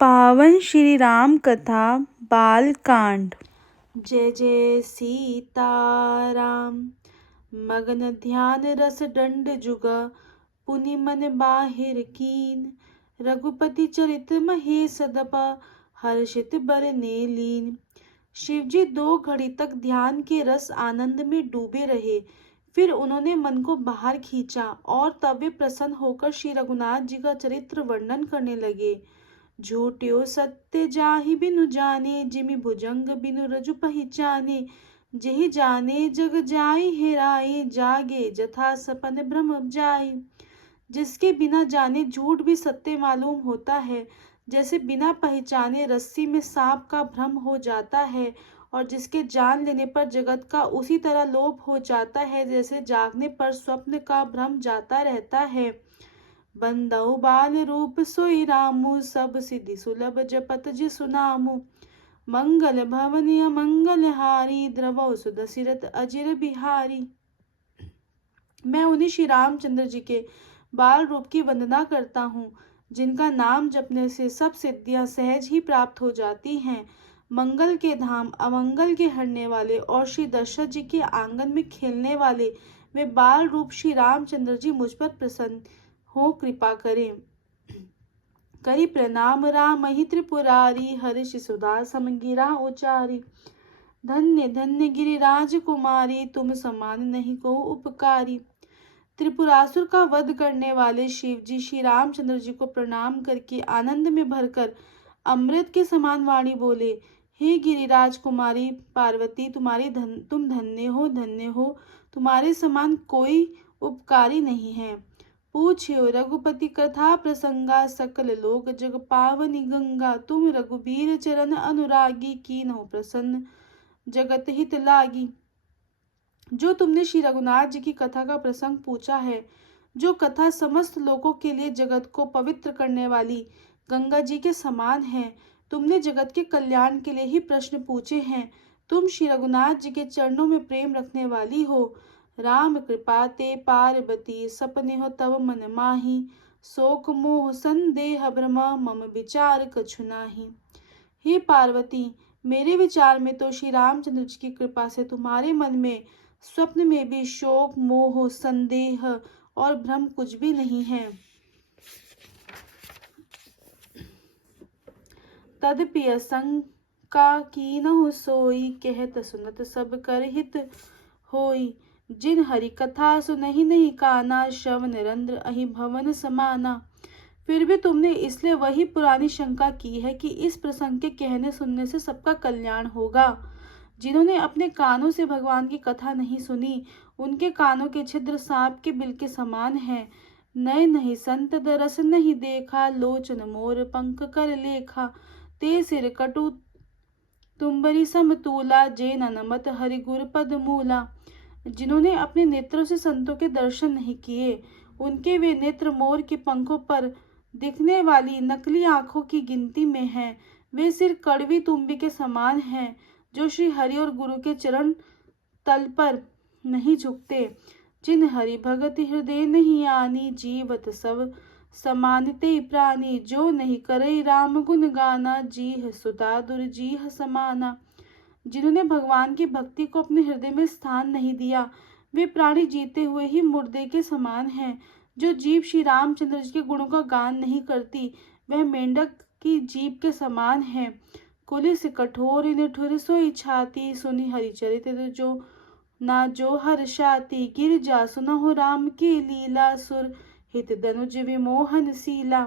पावन श्री राम कथा बाल कांड। जय जय सीताराम। मगन ध्यान रस दंड जुगा, पुनि मन बाहिर कीन। रघुपति चरित महेश दपा, हर्षित बरने लीन। शिवजी 2 घड़ी तक ध्यान के रस आनंद में डूबे रहे। फिर उन्होंने मन को बाहर खींचा और तब वे प्रसन्न होकर श्री रघुनाथ जी का चरित्र वर्णन करने लगे। झूठ्यो सत्य जाहि बिनु जाने, जिमि भुजंग बिनु रजु पहिचाने। जेहि जाने जग जाई हेराई, जागे जथा सपन भ्रम जाई। जिसके बिना जाने झूठ भी सत्य मालूम होता है, जैसे बिना पहचाने रस्सी में सांप का भ्रम हो जाता है, और जिसके जान लेने पर जगत का उसी तरह लोभ हो जाता है, जैसे जागने पर स्वप्न का भ्रम जाता रहता है। बंदउ बाल रूप सोई रामु, सब सिद्धि सुलभ जपत जिसु नामु। मंगल भवन अमंगल हारी, द्रवौ सुदशरथ अजिर बिहारी। मैं उन्हीं श्री रामचंद्र जी के बाल रूप की वंदना करता हूँ, जिनका नाम जपने से सब सिद्धियां सहज ही प्राप्त हो जाती हैं। मंगल के धाम, अमंगल के हरने वाले और श्री दशरथ जी के आंगन में खेलने वाले वे बाल रूप श्री रामचंद्र जी मुझ पर प्रसन्न हो कृपा करें। करी प्रणाम रामहि त्रिपुरारी, हर्ष सुधा समगिरा उचारी। धन्य धन्य गिरिराज कुमारी, तुम समान नहीं को उपकारी। त्रिपुरासुर का वध करने वाले शिव जी श्री रामचंद्र जी को प्रणाम करके आनंद में भरकर अमृत के समान वाणी बोले। हे गिरिराज कुमारी पार्वती, तुम धन्य हो, तुम्हारे समान कोई उपकारी नहीं है। पूछ्यो रघुपति कथा प्रसंगा, सकल लोक जग पावनी गंगा। तुम रघुबीर चरण अनुरागी, कीन्हो प्रसन्न जगत हित लागी। जो तुमने श्री रघुनाथ जी की कथा का प्रसंग पूछा है, जो कथा समस्त लोगों के लिए जगत को पवित्र करने वाली गंगा जी के समान है, तुमने जगत के कल्याण के लिए ही प्रश्न पूछे हैं। तुम श्री रघुनाथ जी के चरणों में प्रेम रखने वाली हो। राम कृपा ते पार्वती, सपने हो तव मन माही। शोक मोह संदेह भ्रम, मम विचार कछु नाही। हे पार्वती, मेरे विचार में तो श्री रामचंद्र जी की कृपा से तुम्हारे मन में स्वप्न में भी शोक मोह संदेह और भ्रम कुछ भी नहीं है। तदपि असंका कीनहु सोई, कहत सुनत सब कर हित होई। जिन हरि कथा सुनहि नहीं काना, श्रवण निरंद्र अहि भवन समाना। फिर भी तुमने इसलिए वही पुरानी शंका की है कि इस प्रसंग के कहने सुनने से सबका कल्याण होगा। जिन्होंने अपने कानों से भगवान की कथा नहीं सुनी, उनके कानों के छिद्र सांप के बिल के समान हैं। नय नहीं संत दरस नहीं देखा, लोचन मोर पंख कर लेखा। ते सिर कटु तुम्बरी समतूला, जे नमत हरि गुर पद मूला। जिन्होंने अपने नेत्रों से संतों के दर्शन नहीं किए, उनके वे नेत्र मोर के पंखों पर दिखने वाली नकली आंखों की गिनती में हैं। वे सिर कड़वी तुम्बी के समान हैं, जो श्री हरि और गुरु के चरण तल पर नहीं झुकते। जिन हरि भगति हृदय नहीं आनी, जीवत सब समानते प्राणी। जो नहीं करे राम गुण गाना, जीह सुता दुर्जीह समाना। जिन्होंने भगवान की भक्ति को अपने हृदय में स्थान नहीं दिया, वे प्राणी जीते हुए ही मुर्दे के समान हैं। जो जीव श्री रामचंद्र जी के गुणों का गान नहीं करती, वह मेंढक की जीभ के समान है। कुलिस कठोर निठुर सोई छाती, सुनि हरिचरित जो ना जो हर्षाती। गिरजा सुनहु राम की लीला, सुर हित दनुज विमोहन शीला।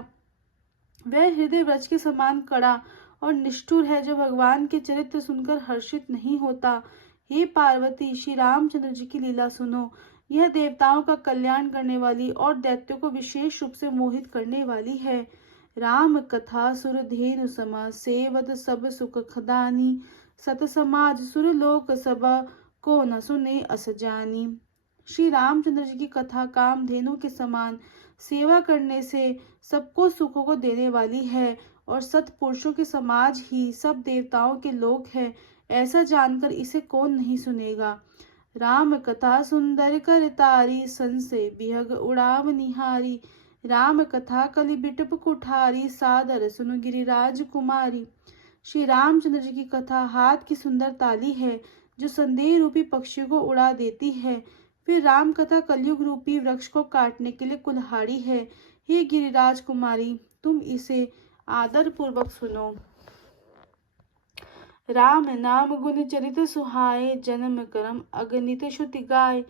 वह हृदय व्रज के समान कड़ा और निष्ठुर है, जो भगवान के चरित्र सुनकर हर्षित नहीं होता। हे पार्वती, श्री रामचंद्र जी की लीला सुनो। यह देवताओं का कल्याण करने वाली और दैत्यों को विशेष रूप से मोहित करने वाली है। राम कथा सुर धेनु समा, सेवत सब सुख खदानी। सत समाज सुर लोक सभा, को न सुने अस जानी। श्री रामचंद्र जी की कथा कामधेनु के समान सेवा करने से सबको सुखों को देने वाली है, और सत्पुरुषों के समाज ही सब देवताओं के लोक है। ऐसा जानकर इसे कौन नहीं सुनेगा। राम कथा सुंदर कर तारी, संशय बिहग उड़ाव निहारी। राम कथा कलि बिटप कुठारी, सादर सुनु गिरिराज कुमारी। श्री रामचंद्र जी की कथा हाथ की सुंदर ताली है जो संदेह रूपी पक्षियों को उड़ा देती है। फिर राम कथा कलयुग रूपी वृक्ष को काटने के लिए कुल्हाड़ी है। हे गिरिराज कुमारी, तुम इसे आदर पूर्वक सुनो। राम नाम गुण चरित सुहाए, जन्म कर्म अगणित श्रुति गाय।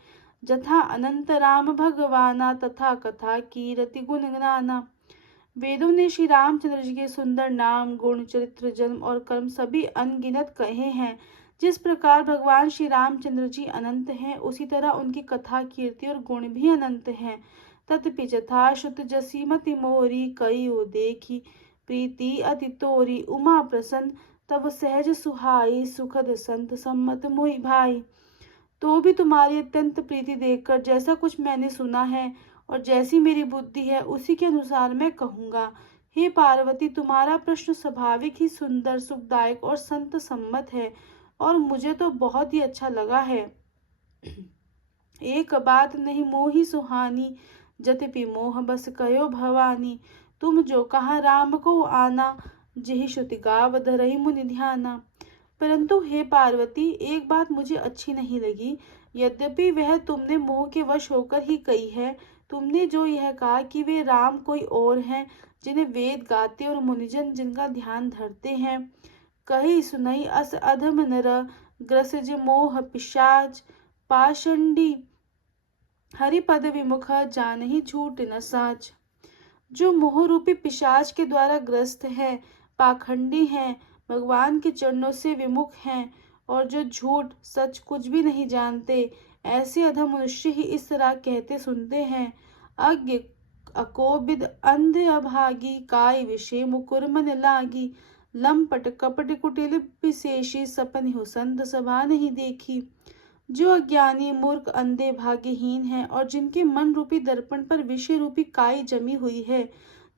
जथा अनंत राम भगवाना, तथा कथा कीरति गुण गाना। वेदों ने श्री रामचंद्र जी के सुंदर नाम, गुण, चरित्र, जन्म और कर्म सभी अनगिनत कहे हैं। जिस प्रकार भगवान श्री रामचंद्र जी अनंत हैं, उसी तरह उनकी कथा, कीर्ति और गुण भी अनंत हैं। तत्पि जथा श्रुत जसी मति मोरी, कइयो देखी प्रीति अति तोरी। उमा प्रसन्न तब सहज सुहाई, सुखद संत सम्मत मोहि भाई। तो भी तुम्हारी अत्यंत प्रीति देखकर जैसा कुछ मैंने सुना है और जैसी मेरी बुद्धि है उसी के अनुसार मैं कहूँगा। हे पार्वती, तुम्हारा प्रश्न स्वाभाविक ही सुंदर, सुखदायक और संत सम्मत है और मुझे तो बहुत ही अच्छा लगा है। एक बात नहीं मोहि सुहानी, जतपि मोह बस कयो भवानी। तुम जो कहा राम को आना, जेहि श्रुति गाव धरहि मुनि ध्याना। परंतु हे पार्वती, एक बात मुझे अच्छी नहीं लगी। यद्यपि वह तुमने मोह के वश होकर ही कही है। तुमने जो यह कहा कि वे राम कोई और हैं, जिन्हें वेद गाते और मुनिजन जिनका ध्यान धरते हैं। कही सुनई अस अधम नर, ग्रसज मोह पिशाच। पाषंडी हरिपद विमुख, जानहि झूठ न साच। जो मोह रूपी पिशाच के द्वारा ग्रस्त है, पाखंडी हैं, भगवान के चरणों से विमुख हैं और जो झूठ सच कुछ भी नहीं जानते, ऐसे अधम मनुष्य ही इस तरह कहते सुनते हैं। अज्ञ अकोबिद अंध अभागी, काय विषय मुकुर मन लागी। लंपट कपट कुटिल विशेषी, सपन हो संत सभा नहीं देखी। जो अज्ञानी मूर्ख अंधे भाग्यहीन हैं और जिनके मन रूपी दर्पण पर विषय रूपी काई जमी हुई है,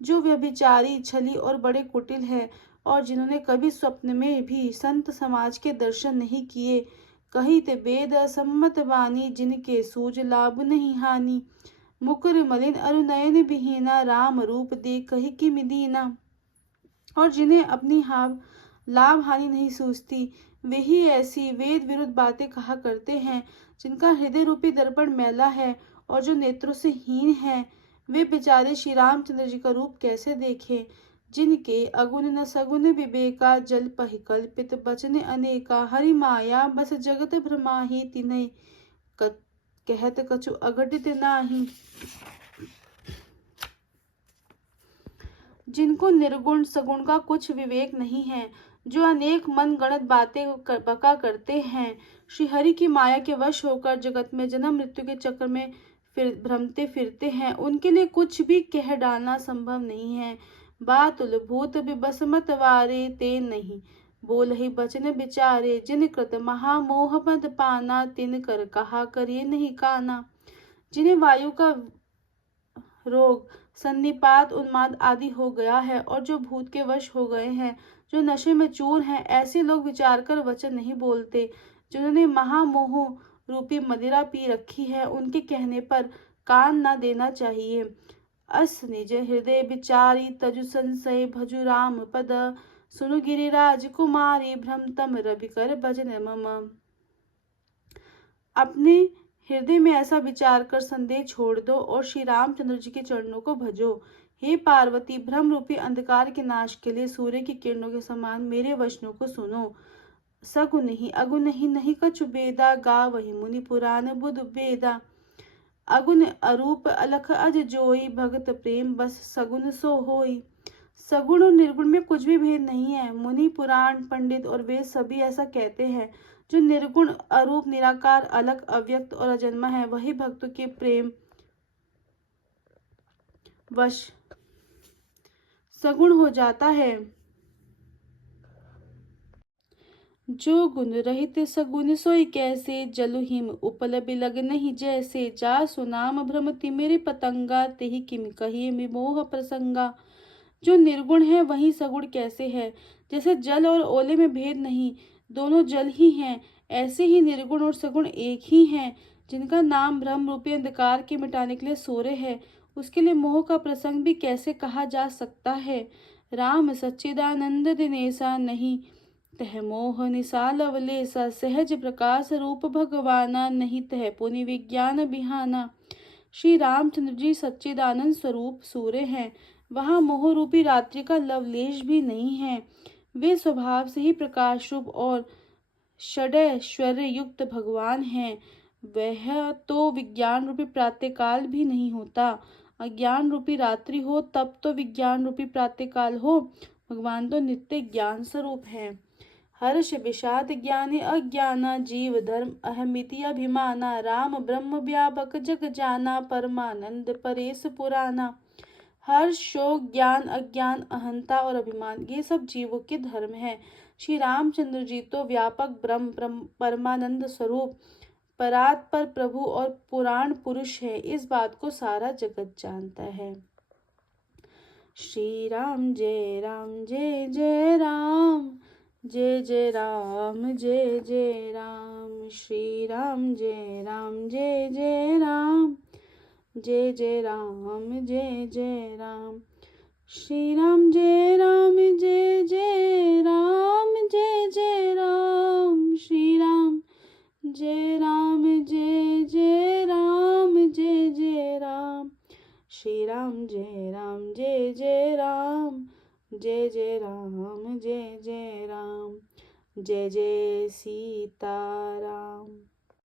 जो व्यभिचारी, छली और बड़े कुटिल है और जिन्होंने कभी स्वप्न में भी संत समाज के दर्शन नहीं किए। कहित वेद असम्मत वाणी, जिनके सूझ लाभ नहीं हानि। मुकुर मलिन अरु नयन विहीना, राम रूप देख ही कि मिदीना। और जिन्हें अपनी लाभ हानि नहीं सूझती, वे ही ऐसी वेद विरुद्ध बातें कहा करते हैं। जिनका हृदय रूपी दर्पण मैला है और जो नेत्रों से हीन है, वे बेचारे श्री रामचंद्र जी का रूप कैसे देखें। जिनके अगुण न सगुण विवेका, जल पहि कल्पित बचन अनेका। हरि माया बस जगत भ्रमाहि, तिन्है कहत कछु अघटित नाही। जिनको निर्गुण सगुण का कुछ विवेक नहीं है, जो अनेक मन गणत बातें बका करते हैं, श्री हरि की माया के वश होकर जगत में जन्म मृत्यु के चक्र में भ्रमते फिरते हैं, उनके लिए कुछ भी कह डालना संभव नहीं है। बातुल भूत विबस मत वारे, ते नहीं बोल ही बचन विचारे। जिन कृत महामोह मद पाना, तिन कर कहा करिए नहीं काना। जिन्हें वायु का रोग, सन्निपात, उन्माद आदि हो गया है और जो भूत के वश हो गए हैं, जो नशे में चूर हैं, ऐसे लोग विचार कर वचन नहीं बोलते। जिन्होंने महामोह रूपी मदिरा पी रखी है, उनके कहने पर कान न देना चाहिए। अस निज हृदय विचारी, तजु संशय भजु राम पद। सुनु गिरिराज कुमारी, भ्रमतम रवि कर भजन मम। अपने हृदय में ऐसा विचार कर संदेह छोड़ दो और श्री रामचंद्र जी के चरणों को भजो। हे पार्वती, भ्रम रूपी अंधकार के नाश के लिए सूर्य की किरणों के समान मेरे वचनों को सुनो। सगुन ही अगुन ही नहीं कछु बेदा, गा वही मुनि पुराण बुध वेदा। अगुन अरूप अलख अज जोई, भगत प्रेम बस सगुन सो होई। सगुण और निर्गुण में कुछ भी भेद नहीं है। मुनि, पुराण, पंडित और वेद सभी ऐसा कहते हैं। जो निर्गुण, अरूप, निराकार, अलग, अव्यक्त और अजन्मा है, वही भक्तों के प्रेम वश सगुण हो जाता है। जो गुण रहित सगुन सोई कैसे, जलु हिम उपल बिलग नहीं जैसे। जा सुनाम भ्रमति मेरे पतंगा, तेहि किम कहिए विमोह प्रसंगा। जो निर्गुण है वही सगुण कैसे है। जैसे जल और ओले में भेद नहीं, दोनों जल ही हैं, ऐसे ही निर्गुण और सगुण एक ही हैं। जिनका नाम भ्रम रूपी अंधकार के मिटाने के लिए सूर्य है, उसके लिए मोह का प्रसंग भी कैसे कहा जा सकता है। राम सच्चिदानंद दिनेसा नहीं, तह मोह निसाल अवलेसा, सहज प्रकाश रूप भगवाना, नहीं तह पुनि विज्ञान बिहाना। श्री रामचंद्र जी सच्चिदानंद स्वरूप सूर्य हैं, वहाँ मोह रूपी रात्रि का लवलेश भी नहीं है। वे स्वभाव से ही प्रकाश रूप और षडैश्वर्य युक्त भगवान हैं। वह तो विज्ञान रूपी प्रातःकाल भी नहीं होता। अज्ञान रूपी रात्रि हो तब तो विज्ञान रूपी प्रातःकाल हो। भगवान तो नित्य ज्ञान स्वरूप हैं। हर्ष विषाद ज्ञाने अज्ञाना, जीव धर्म अहमिति अभिमाना, राम ब्रह्म व्यापक जग जाना, परमानंद परेश पुराना। हर्ष शोक ज्ञान अज्ञान अहंता और अभिमान ये सब जीवों के धर्म हैं। श्री रामचंद्र जी तो व्यापक ब्रह्म परमानंद स्वरूप परात्पर प्रभु और पुराण पुरुष है। इस बात को सारा जगत जानता है। श्री राम जय राम जय जय राम, जय जय राम जय जय राम। श्री राम जय राम जय जय राम, जय जय राम जय जय राम। श्री राम जय राम जय जय राम, जय जय राम। श्री राम जय राम जय जय राम, जय जय राम। श्री राम जय राम जय जय राम, जय जय राम जय जय राम। जय जय सीताराम।